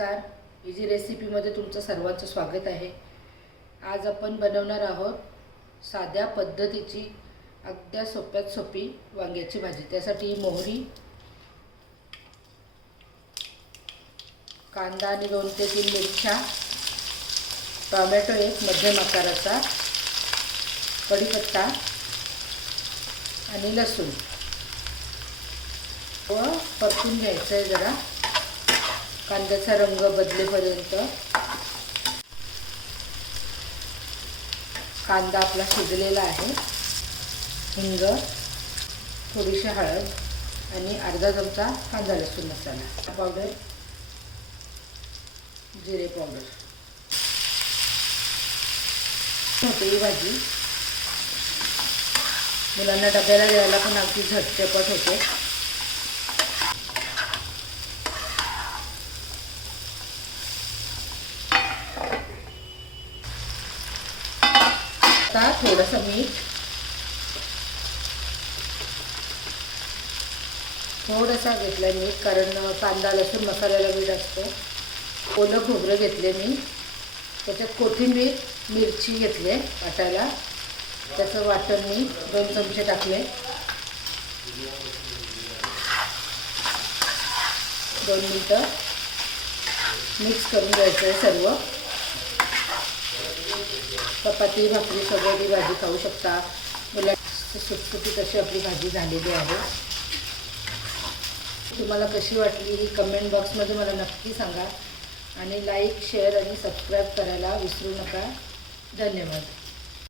नमस्कार, इजी रेसिपीमध्ये तुमचं सर्वांचं स्वागत आहे। आज आपण बनवणार आहोत साध्या पद्धतीची अगदी सोप्यात सोपी वांग्याची भाजी। त्यासाठी मोहरी, कांदा आणि 2 ते 3 मिरच्या, टोमॅटो एक मध्यम आकाराचा, कढीपत्ता आणि लसूण व परतून घ्यायचं आहे जरा कांद्याचा रंग बदलेपर्यंत। कांदा आपला शिजलेला आहे। हिंग, थोडीशी हळद आणि अर्धा चमचा कांदा लसूण मसाला पावडर, जिरे पावडर होते ही भाजी। मुलांना डब्याला द्यायला पण अगदी झटपट होते। आता थोडंसं मीठ, थोडंसं घेतलं मीठ कारण कांदा लसूण मसाल्याला मीठ असतो। ओलं खोबरं घेतले मी, त्याच्यात कोथिंबीर मिरची घेतले वाटायला, त्याचं वाटण मी 2 चमचे टाकले। 2 मिनिटं मिक्स करून घ्यायचं आहे सर्व। चपाती भाकरी सोबत ही भाजी खाऊ शकता। मुलांची सुटसुटीत अशी आपली भाजी झालेली आहे। तुम्हाला कशी वाटली ही कमेंट बॉक्समध्ये मला नक्की सांगा आणि लाईक, शेअर आणि सबस्क्राईब करायला विसरू नका। धन्यवाद।